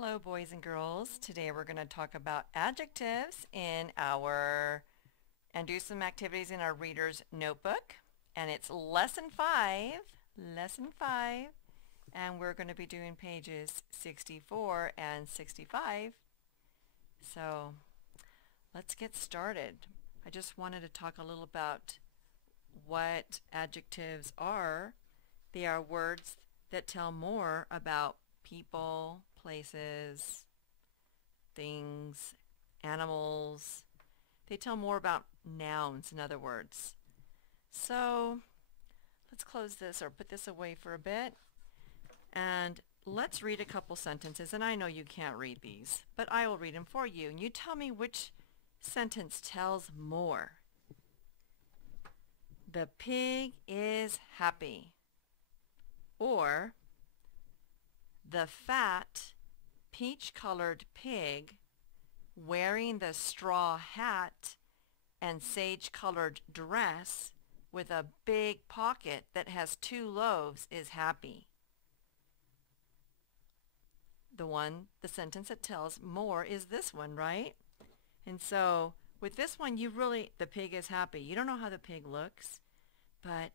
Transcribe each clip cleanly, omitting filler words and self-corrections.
Hello, boys and girls. Today we're going to talk about adjectives and do some activities in our reader's notebook. And it's lesson 5, and we're going to be doing pages 64 and 65. So let's get started. I just wanted to talk a little about what adjectives are. They are words that tell more about people, places, things, animals. They tell more about nouns, in other words. So let's close this or put this away for a bit. And let's read a couple sentences. And I know you can't read these, but I will read them for you. And you tell me which sentence tells more. The pig is happy. Or the fat, peach-colored pig wearing the straw hat and sage-colored dress with a big pocket that has 2 loaves is happy. The sentence that tells more is this one, right? And so with this one, the pig is happy. You don't know how the pig looks, but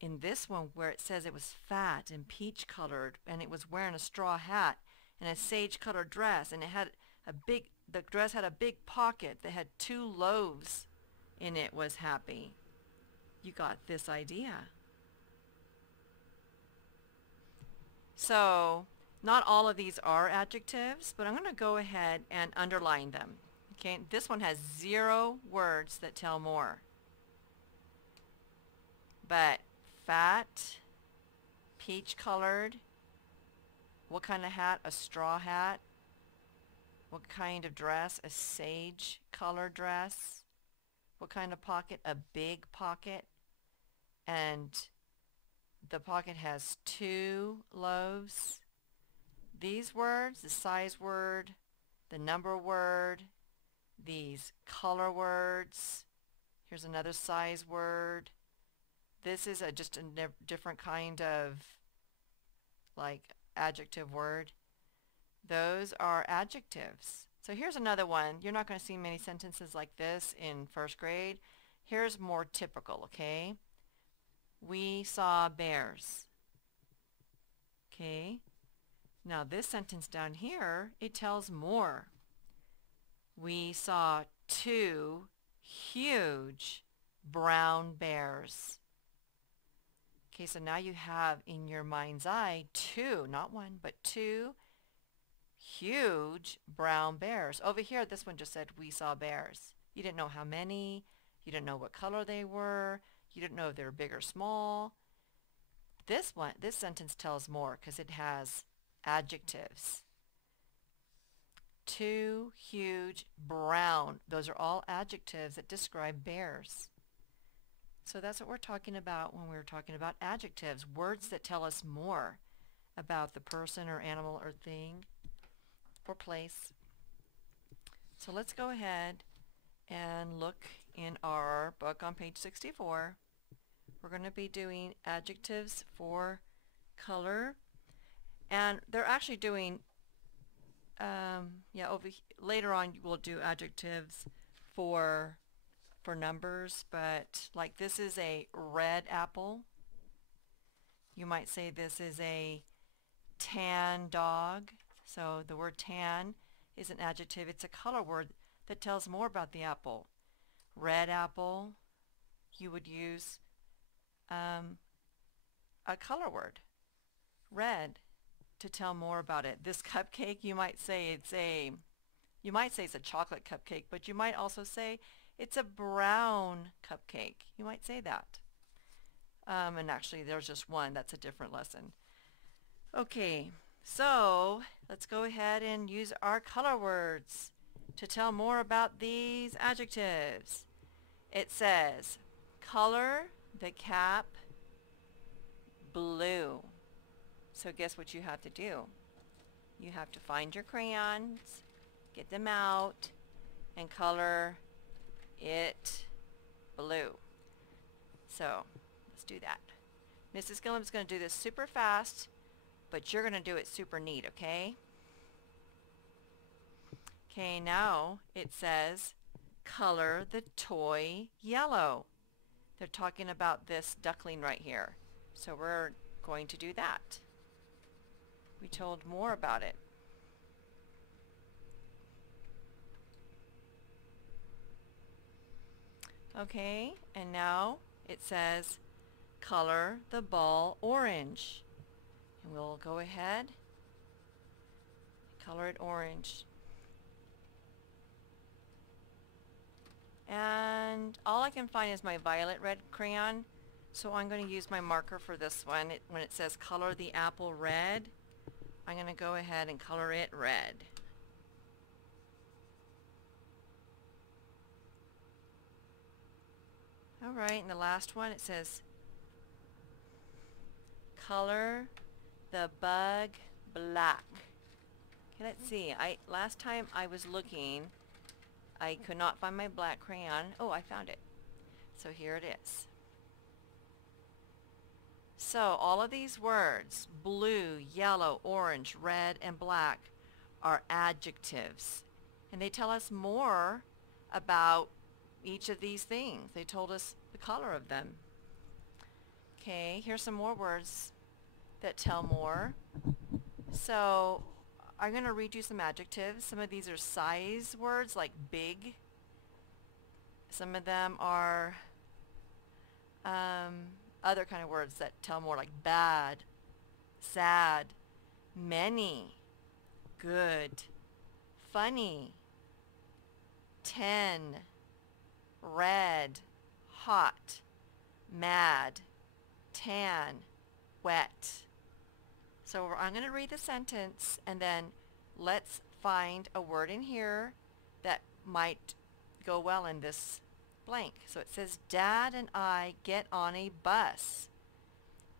in this one where it says it was fat and peach colored and it was wearing a straw hat and a sage colored dress and the dress had a big pocket that had 2 loaves in it was happy. You got this idea. So not all of these are adjectives, but I'm going to go ahead and underline them. Okay, this one has 0 words that tell more. But fat, peach-colored, what kind of hat? A straw hat. What kind of dress? A sage-colored dress. What kind of pocket? A big pocket. And the pocket has 2 loaves. These words, the size word, the number word, these color words. Here's another size word. This is just a different kind of adjective word. Those are adjectives. So here's another one. You're not going to see many sentences like this in 1st grade. Here's more typical, okay? We saw bears. Okay? Now this sentence down here, it tells more. We saw 2 huge brown bears. Okay, so now you have in your mind's eye 2, not 1, but 2 huge brown bears. Over here, this one just said we saw bears. You didn't know how many. You didn't know what color they were. You didn't know if they were big or small. This sentence tells more because it has adjectives. 2 huge brown. Those are all adjectives that describe bears. So that's what we're talking about when we're talking about adjectives, words that tell us more about the person or animal or thing or place. So let's go ahead and look in our book on page 64. We're going to be doing adjectives for color, and they're actually doing later on we'll do adjectives for numbers, but like this is a red apple. You might say this is a tan dog. So the word tan is an adjective. It's a color word that tells more about the apple. Red apple, you would use a color word, red, to tell more about it. This cupcake, you might say it's a chocolate cupcake, but you might also say it's a brown cupcake. You might say that. And actually there's just one. That's a different lesson. Okay, so let's go ahead and use our color words to tell more about these adjectives. It says, color the cap blue. So guess what you have to do? You have to find your crayons, get them out, and color it blue. So let's do that. Mrs. Gillum's going to do this super fast, but you're going to do it super neat, okay? Okay, now it says color the toy yellow. They're talking about this duckling right here. So we're going to do that. We told more about it. Okay, and now it says color the ball orange. And we'll go ahead, color it orange. And all I can find is my violet red crayon, so I'm going to use my marker for this one. When it says color the apple red, I'm going to go ahead and color it red. Alright, and the last one, it says color the bug black. Okay, let's see. Last time I was looking, I could not find my black crayon. Oh, I found it. So here it is. So all of these words, blue, yellow, orange, red, and black, are adjectives. And they tell us more about each of these things. They told us the color of them. Okay, here's some more words that tell more. So I'm going to read you some adjectives. Some of these are size words like big. Some of them are other kind of words that tell more like bad, sad, many, good, funny, 10, red, hot, mad, tan, wet. So I'm going to read the sentence and then let's find a word in here that might go well in this blank. So it says, Dad and I get on a bus.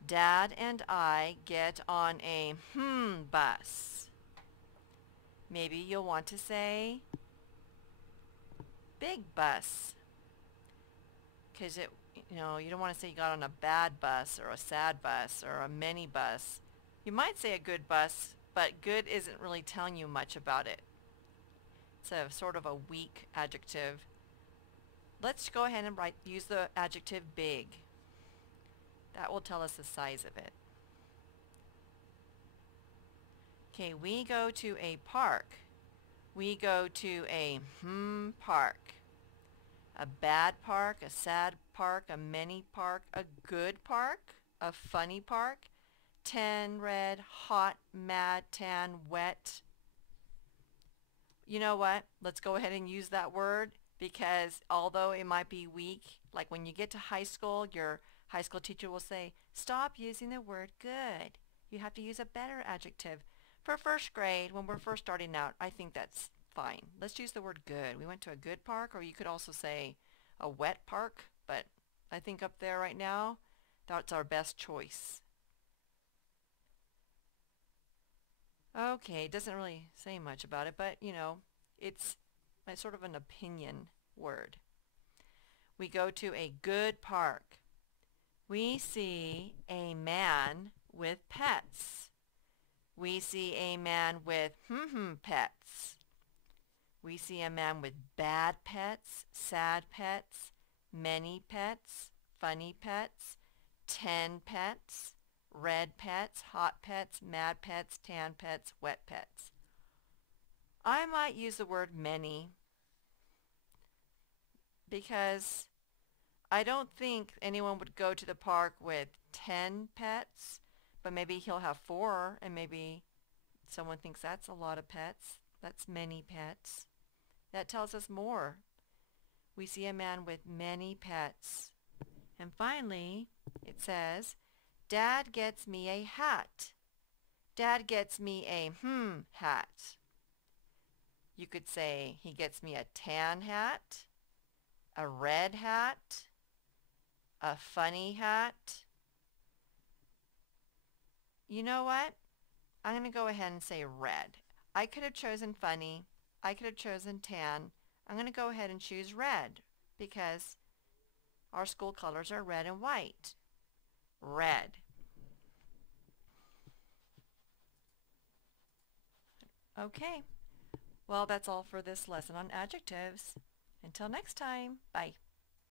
Dad and I get on a bus. Maybe you'll want to say big bus, because you don't want to say you got on a bad bus or a sad bus or a mini bus. You might say a good bus, but good isn't really telling you much about it. It's a sort of a weak adjective. Let's go ahead and use the adjective big. That will tell us the size of it. Okay, we go to a park. We go to a park. A bad park, a sad park, a mini park, a good park, a funny park, 10, red, hot, mad, tan, wet. You know what? Let's go ahead and use that word, because although it might be weak, like when you get to high school, your high school teacher will say, stop using the word good. You have to use a better adjective. For first grade, when we're first starting out, I think that's fine. Let's use the word good. We went to a good park, or you could also say a wet park, but I think up there right now, that's our best choice. Okay, it doesn't really say much about it, but it's sort of an opinion word. We go to a good park. We see a man with pets. We see a man with pets. We see a man with bad pets, sad pets, many pets, funny pets, 10 pets, red pets, hot pets, mad pets, tan pets, wet pets. I might use the word many because I don't think anyone would go to the park with 10 pets, but maybe he'll have 4, and maybe someone thinks that's a lot of pets. That's many pets. That tells us more. We see a man with many pets. And finally, it says, Dad gets me a hat. Dad gets me a hat. You could say he gets me a tan hat, a red hat, a funny hat. You know what? I'm going to go ahead and say red. I could have chosen funny. I could have chosen tan. I'm going to go ahead and choose red because our school colors are red and white. Red. Okay. Well, that's all for this lesson on adjectives. Until next time, bye.